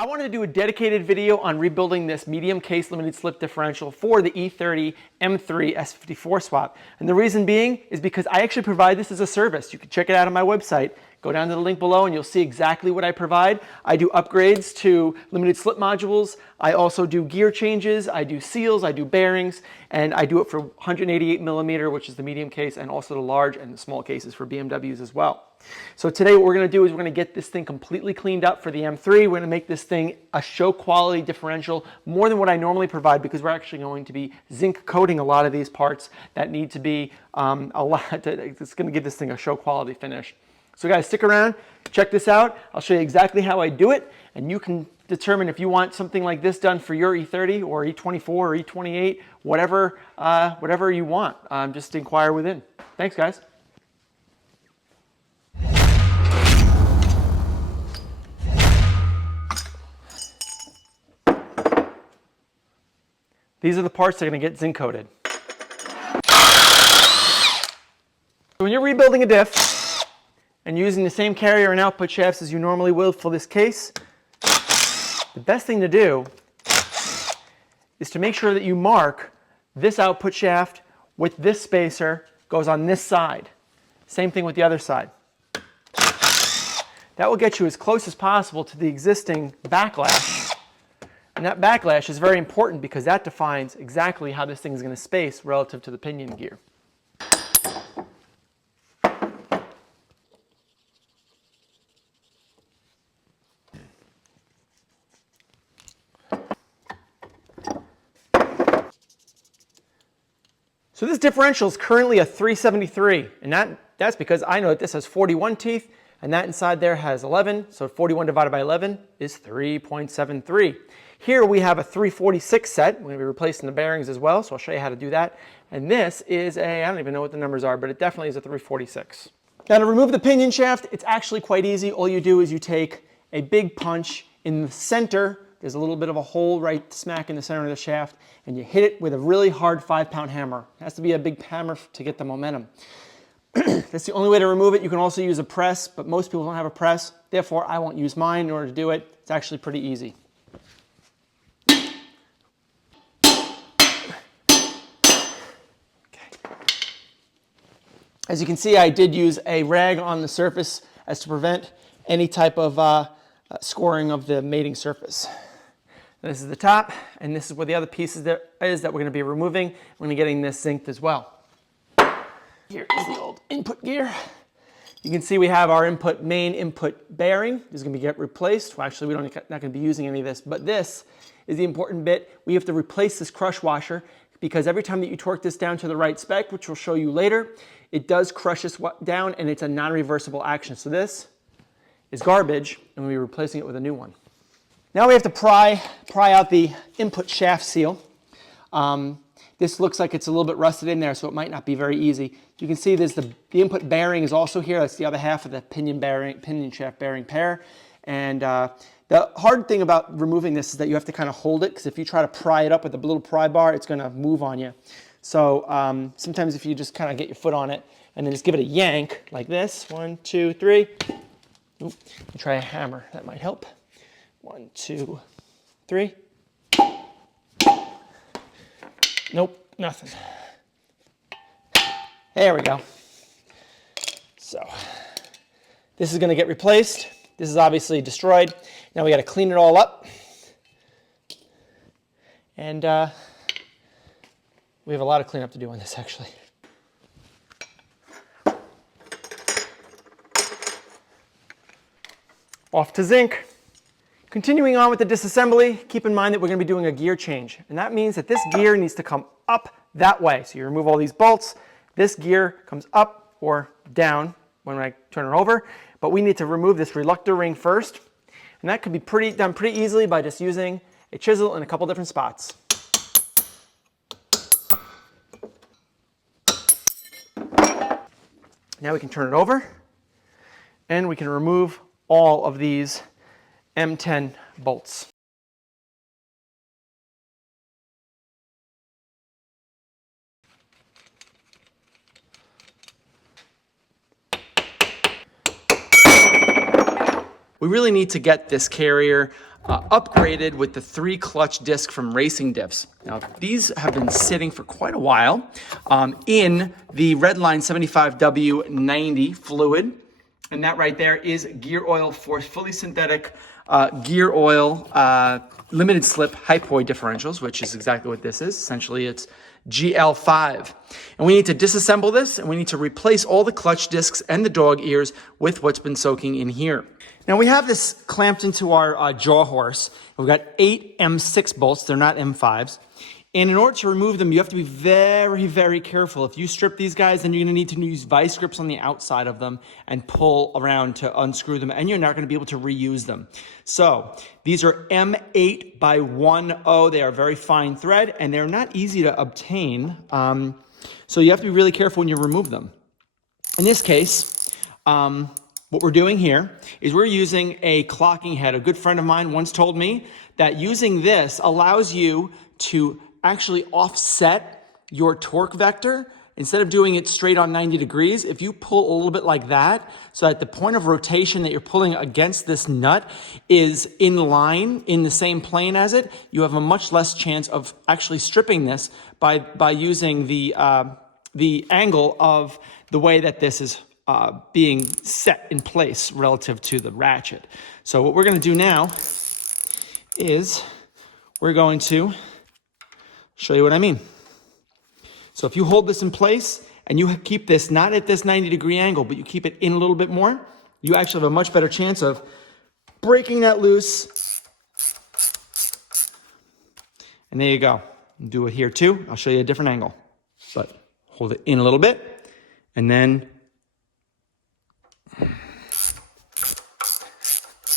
I wanted to do a dedicated video on rebuilding this medium case limited slip differential for the E30 M3 S54 swap. And the reason being is because I actually provide this as a service. You can check it out on my website. Go down to the link below and you'll see exactly what I provide. I do upgrades to limited slip modules. I also do gear changes. I do seals. I do bearings. And I do it for 188 millimeter, which is the medium case, and also the large and the small cases for BMWs as well. So today what we're going to do is we're going to get this thing completely cleaned up for the M3. We're going to make this thing a show quality differential, more than what I normally provide, because we're actually going to be zinc coating a lot of these parts that need to be it's going to give this thing a show quality finish. So guys, stick around, check this out. I'll show you exactly how I do it, and you can determine if you want something like this done for your E30 or E24 or E28, whatever you want. Just inquire within. Thanks, guys. These are the parts that are going to get zinc coated. So when you're rebuilding a diff and using the same carrier and output shafts as you normally will for this case, the best thing to do is to make sure that you mark this output shaft with this spacer goes on this side. Same thing with the other side. That will get you as close as possible to the existing backlash. And that backlash is very important because that defines exactly how this thing is going to space relative to the pinion gear. So this differential is currently a 373, and that's because I know that this has 41 teeth, and that inside there has 11, so 41 divided by 11 is 3.73. Here we have a 346 set. We're going to be replacing the bearings as well, so I'll show you how to do that. And this is I don't even know what the numbers are, but it definitely is a 346. Now to remove the pinion shaft, it's actually quite easy. All you do is you take a big punch in the center. There's a little bit of a hole right smack in the center of the shaft, and you hit it with a really hard 5-pound hammer. It has to be a big hammer to get the momentum. That's the only way to remove it. You can also use a press, but most people don't have a press. Therefore, I won't use mine in order to do it. It's actually pretty easy. As you can see, I did use a rag on the surface as to prevent any type of scoring of the mating surface. This is the top, and this is where the other pieces there is that we're going to be removing. We're going to be getting this zinced as well. Here is the old input gear. You can see we have our main input bearing. This is going to get replaced. Well, actually, we're not going to be using any of this, but this is the important bit. We have to replace this crush washer because every time that you torque this down to the right spec, which we'll show you later, it does crush this down, and it's a non-reversible action. So this is garbage, and we'll be replacing it with a new one. Now we have to pry out the input shaft seal. This looks like it's a little bit rusted in there, so it might not be very easy. You can see there's the input bearing is also here. That's the other half of the pinion shaft bearing pair. And the hard thing about removing this is that you have to kind of hold it, because if you try to pry it up with a little pry bar, it's going to move on you. So sometimes if you just kind of get your foot on it and then just give it a yank like this, 1, 2, 3. Oop, try a hammer, that might help. 1, 2, 3. Nope, nothing. There we go. So this is going to get replaced. This is obviously destroyed. Now we got to clean it all up. And we have a lot of cleanup to do on this, actually. Off to zinc. Continuing on with the disassembly, keep in mind that we're going to be doing a gear change. And that means that this gear needs to come up that way. So you remove all these bolts. This gear comes up or down when I turn it over. But we need to remove this reluctor ring first. And that can be done pretty easily by just using a chisel in a couple different spots. Now we can turn it over, and we can remove all of these M10 bolts. We really need to get this carrier upgraded with the 3 clutch disc from Racing Diffs. Now, these have been sitting for quite a while in the Redline 75W90 fluid. And that right there is gear oil for fully synthetic gear oil limited slip hypoid differentials, which is exactly what this is. Essentially, it's GL5. And we need to disassemble this, and we need to replace all the clutch discs and the dog ears with what's been soaking in here. Now we have this clamped into our jaw horse. We've got 8 M6 bolts, they're not M5s. And in order to remove them, you have to be very, very careful. If you strip these guys, then you're gonna need to use vice grips on the outside of them and pull around to unscrew them, and you're not gonna be able to reuse them. So these are M8 by 10. They are very fine thread, and they're not easy to obtain. So you have to be really careful when you remove them. In this case, what we're doing here is we're using a clocking head. A good friend of mine once told me that using this allows you to actually offset your torque vector. Instead of doing it straight on 90 degrees, if you pull a little bit like that, so that the point of rotation that you're pulling against this nut is in line, in the same plane as it, you have a much less chance of actually stripping this by using the angle of the way that this is being set in place relative to the ratchet. So what we're gonna do now is we're going to show you what I mean. So if you hold this in place and you keep this not at this 90-degree angle, but you keep it in a little bit more, you actually have a much better chance of breaking that loose. And there you go. Do it here too. I'll show you a different angle. But hold it in a little bit and then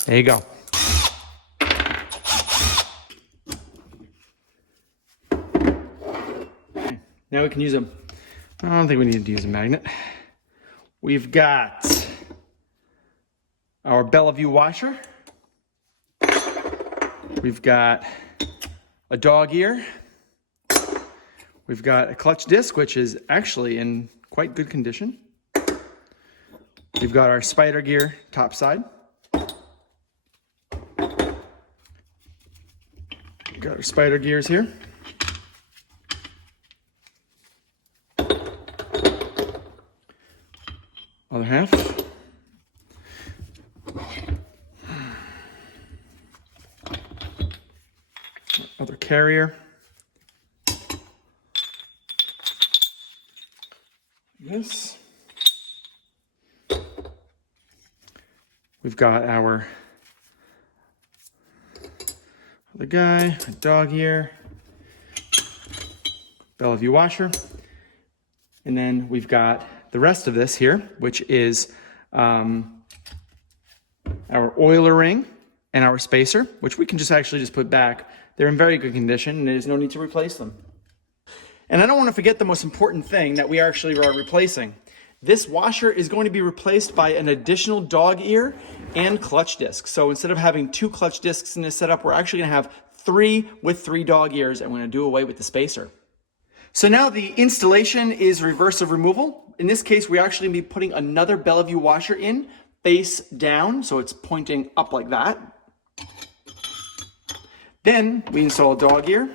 there you go. Now we can use I don't think we need to use a magnet. We've got our Bellevue washer. We've got a dog ear. We've got a clutch disc, which is actually in quite good condition. We've got our spider gear top side. We've got our spider gears here. Other half. Other carrier. This. We've got our other guy, a dog ear, Bellevue washer, and then we've got the rest of this here, which is our oiler ring and our spacer, which we can just put back. They're in very good condition and there's no need to replace them. And I don't want to forget the most important thing that we actually are replacing. This washer is going to be replaced by an additional dog ear and clutch disc. So instead of having 2 clutch discs in this setup, we're actually going to have 3 with 3 dog ears, and we're going to do away with the spacer. So now the installation is reversive removal. In this case, we're actually going to be putting another Bellevue washer in face down, so it's pointing up like that. Then we install a dog ear,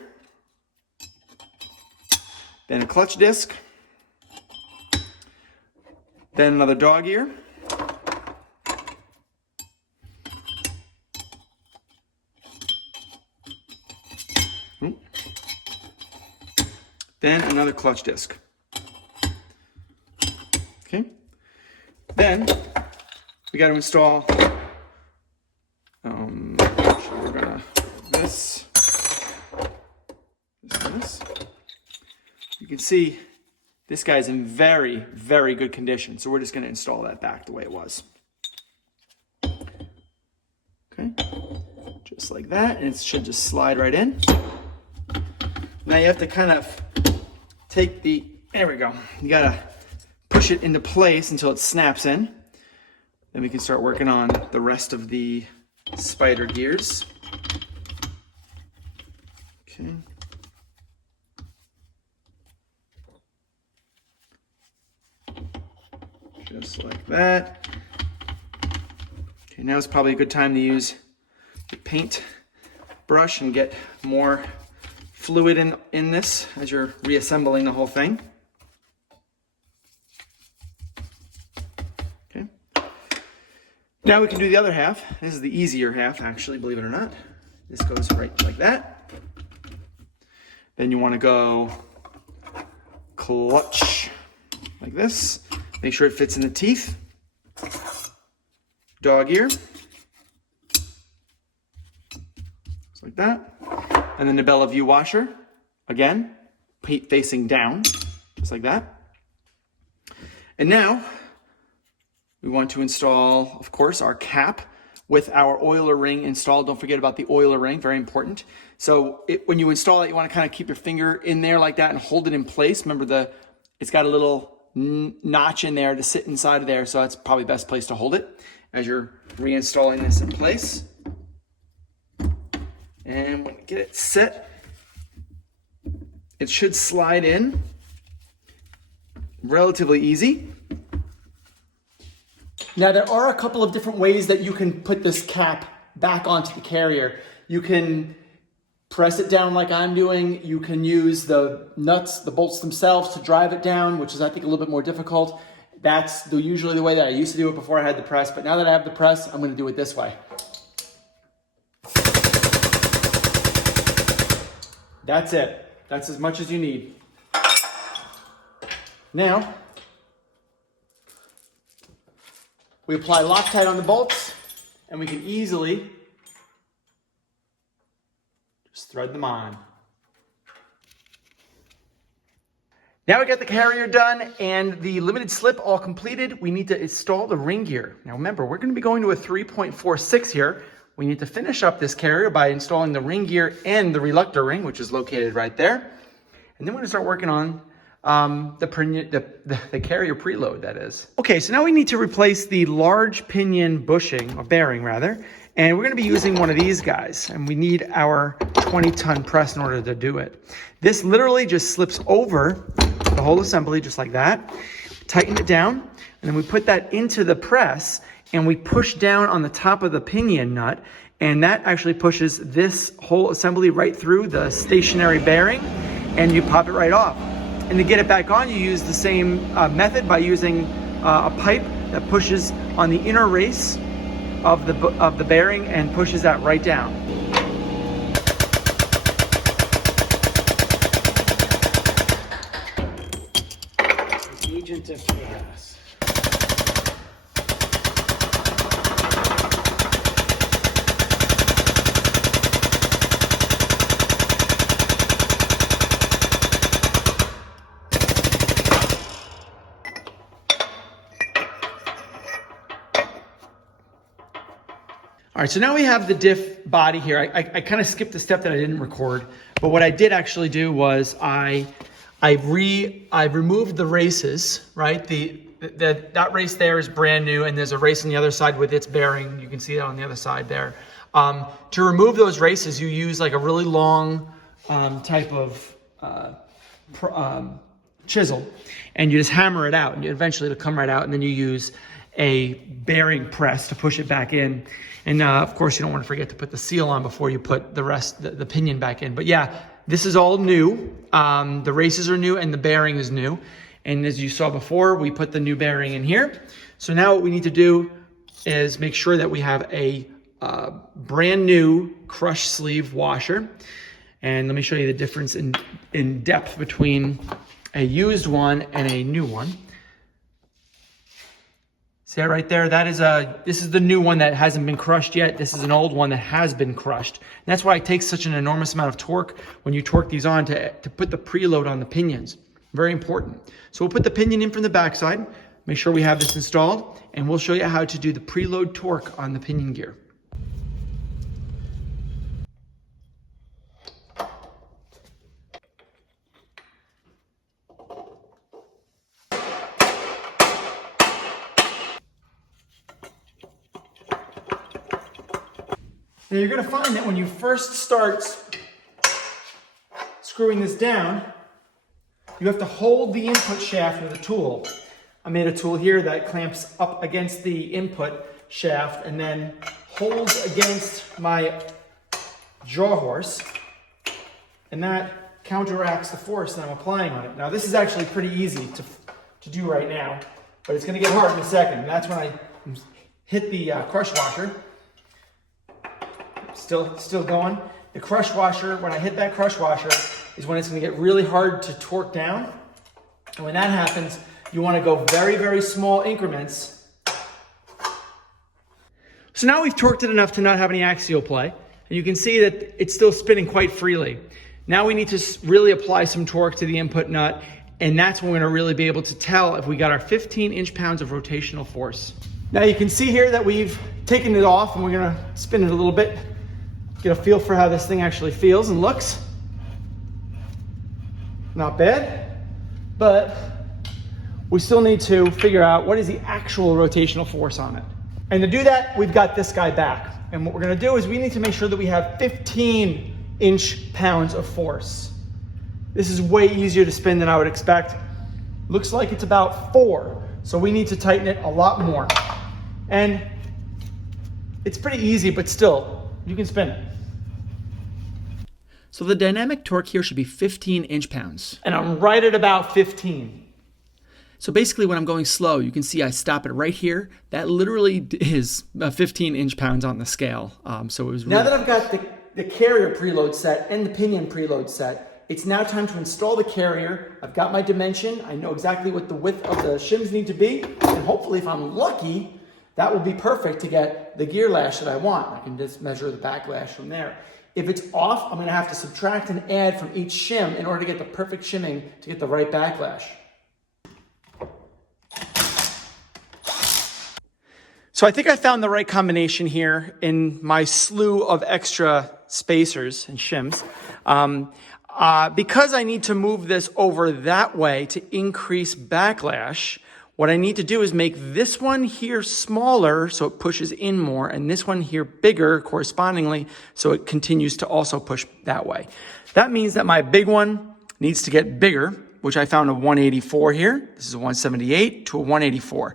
then a clutch disc, then another dog ear, then another clutch disc. Okay. Then we got to install. We're gonna this. You can see this guy's in very, very good condition. So we're just going to install that back the way it was. Okay. Just like that, and it should just slide right in. Now you have to kind of take there we go. You gotta push it into place until it snaps in. Then we can start working on the rest of the spider gears. Okay. Just like that. Okay, now is probably a good time to use paint brush and get more fluid in this as you're reassembling the whole thing. Okay. Now we can do the other half. This is the easier half, actually, believe it or not. This goes right like that. Then you want to go clutch like this. Make sure it fits in the teeth. Dog ear. Just like that. And then the Bella View washer. Again, facing down, just like that. And now we want to install, of course, our cap with our oiler ring installed. Don't forget about the oiler ring, very important. So when you install it, you want to kind of keep your finger in there like that and hold it in place. Remember, it's got a little notch in there to sit inside of there, so that's probably the best place to hold it as you're reinstalling this in place. And when you get it set, it should slide in relatively easy. Now, there are a couple of different ways that you can put this cap back onto the carrier. You can press it down like I'm doing. You can use the nuts, the bolts themselves to drive it down, which is, I think, a little bit more difficult. That's usually the way that I used to do it before I had the press, but now that I have the press, I'm going to do it this way. That's it. That's as much as you need. Now, we apply Loctite on the bolts, and we can easily just thread them on. Now we got the carrier done and the limited slip all completed. We need to install the ring gear. Now remember, we're going to be going to a 3.46 here. We need to finish up this carrier by installing the ring gear and the reluctor ring, which is located right there. And then we're going to start working on the carrier preload, that is. Okay, so now we need to replace the large pinion bushing, or bearing rather, and we're going to be using one of these guys, and we need our 20-ton press in order to do it. This literally just slips over the whole assembly just like that, tighten it down, and then we put that into the press, and we push down on the top of the pinion nut, and that actually pushes this whole assembly right through the stationary bearing, and you pop it right off. And to get it back on, you use the same method by using a pipe that pushes on the inner race of the bearing and pushes that right down. Agent of chaos. All right, so now we have the diff body here. I kind of skipped the step that I didn't record, but what I did actually do was I removed the races, right? That race there is brand new, and there's a race on the other side with its bearing. You can see that on the other side there. To remove those races, you use like a really long type of chisel, and you just hammer it out, and eventually it'll come right out, and then you use a bearing press to push it back in. And of course, you don't want to forget to put the seal on before you put the rest, the pinion back in. But yeah, this is all new. The races are new and the bearing is new. And as you saw before, we put the new bearing in here. So now what we need to do is make sure that we have a brand new crush sleeve washer. And let me show you the difference in depth between a used one and a new one. See that right there? This is the new one that hasn't been crushed yet. This is an old one that has been crushed. And that's why it takes such an enormous amount of torque when you torque these on to put the preload on the pinions. Very important. So we'll put the pinion in from the backside, make sure we have this installed, and we'll show you how to do the preload torque on the pinion gear. Now you're going to find that when you first start screwing this down, you have to hold the input shaft with a tool. I made a tool here that clamps up against the input shaft and then holds against my jaw horse, and that counteracts the force that I'm applying on it. Now this is actually pretty easy to do right now, but it's going to get hard in a second. And that's when I hit the crush washer. Still going. The crush washer, when I hit that crush washer, is when it's going to get really hard to torque down. And when that happens, you want to go very, very small increments. So now we've torqued it enough to not have any axial play. And you can see that it's still spinning quite freely. Now we need to really apply some torque to the input nut. And that's when we're going to really be able to tell if we got our 15 inch-pounds of rotational force. Now you can see here that we've taken it off, and we're going to spin it a little bit. Get a feel for how this thing actually feels and looks. Not bad, but we still need to figure out what is the actual rotational force on it. And to do that, we've got this guy back. And what we're going to do is we need to make sure that we have 15 inch-pounds of force. This is way easier to spin than I would expect. Looks like it's about 4, so we need to tighten it a lot more. And it's pretty easy, but still, you can spin it. So the dynamic torque here should be 15 inch-pounds. And I'm right at about 15. So basically when I'm going slow, you can see I stop it right here. That literally is 15 inch-pounds on the scale. So it was really... Now that I've got the carrier preload set and the pinion preload set, it's now time to install the carrier. I've got my dimension. I know exactly what the width of the shims need to be. And hopefully, if I'm lucky, that will be perfect to get the gear lash that I want. I can just measure the backlash from there. If it's off, I'm going to have to subtract and add from each shim in order to get the perfect shimming to get the right backlash. So I think I found the right combination here in my slew of extra spacers and shims. Because I need to move this over that way to increase backlash, what I need to do is make this one here smaller so it pushes in more, and this one here bigger correspondingly so it continues to also push that way. That means that my big one needs to get bigger, which I found a 184 here. This is a 178 to a 184.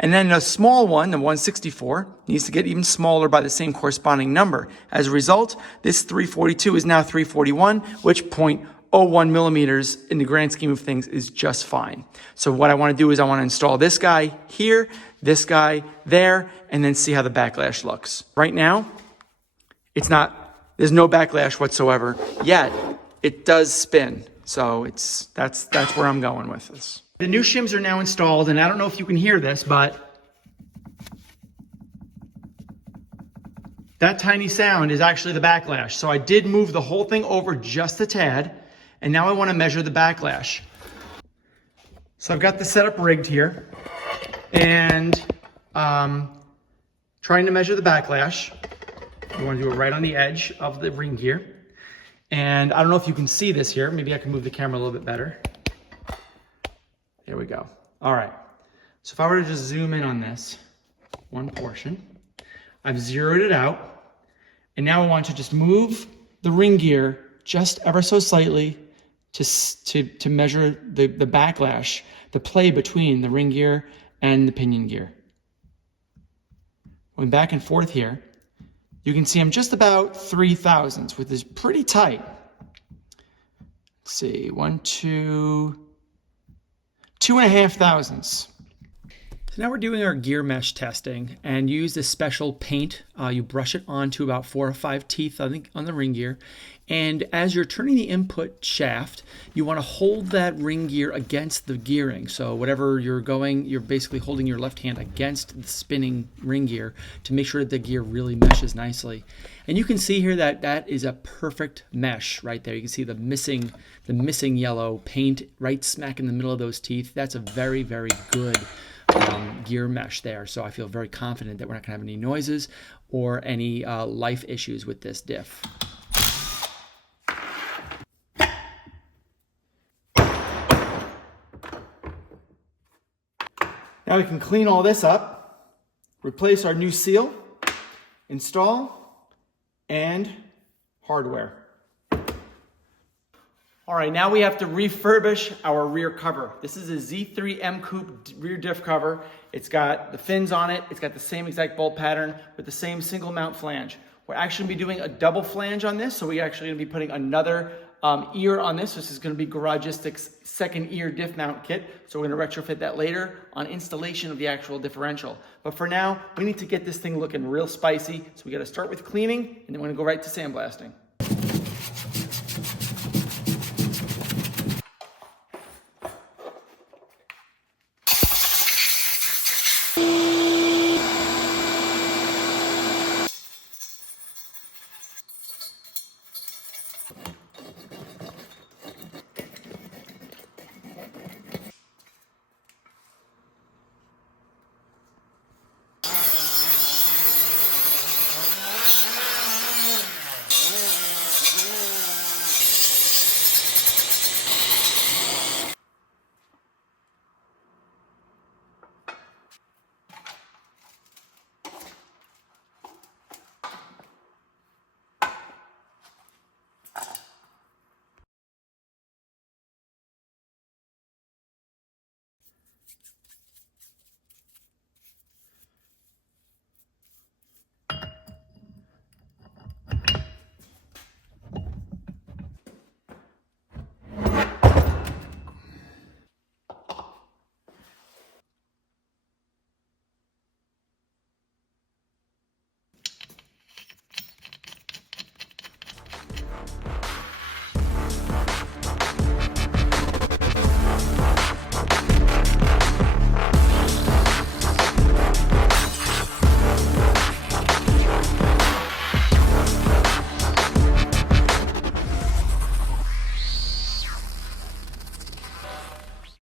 And then a small one, the 164, needs to get even smaller by the same corresponding number. As a result, this 342 is now 341, which 0.01 millimeters in the grand scheme of things is just fine. So what I want to do is I want to install this guy here, this guy there, and then see how the backlash looks. Right now, there's no backlash whatsoever, yet it does spin. So that's where I'm going with this. The new shims are now installed, and I don't know if you can hear this, but that tiny sound is actually the backlash. So I did move the whole thing over just a tad, and now I want to measure the backlash. So I've got the setup rigged here, and trying to measure the backlash. You want to do it right on the edge of the ring gear. And I don't know if you can see this here. Maybe I can move the camera a little bit better. There we go. All right. So if I were to just zoom in on this one portion, I've zeroed it out. And now I want to just move the ring gear just ever so slightly to measure the backlash, the play between the ring gear and the pinion gear. Going back and forth here, you can see I'm just about 3 thousandths, which is pretty tight. Let's see, 2.5 thousandths. So now we're doing our gear mesh testing, and you use this special paint. You brush it onto about 4 or 5 teeth, I think, on the ring gear. And as you're turning the input shaft, you want to hold that ring gear against the gearing. So whatever you're going, you're basically holding your left hand against the spinning ring gear to make sure that the gear really meshes nicely. And you can see here that that is a perfect mesh right there. You can see the missing yellow paint right smack in the middle of those teeth. That's a very, very good gear mesh there. So I feel very confident that we're not going to have any noises or any life issues with this diff. Now we can clean all this up, replace our new seal, install, and hardware. All right, now we have to refurbish our rear cover. This is a Z3 M Coupe rear diff cover. It's got the fins on it. It's got the same exact bolt pattern with the same single mount flange. We're actually gonna be doing a double flange on this, so we're actually gonna be putting another ear on this. This is gonna be Garagistic's second ear diff mount kit. So we're gonna retrofit that later on installation of the actual differential. But for now, we need to get this thing looking real spicy. So we gotta start with cleaning, and then we're gonna go right to sandblasting.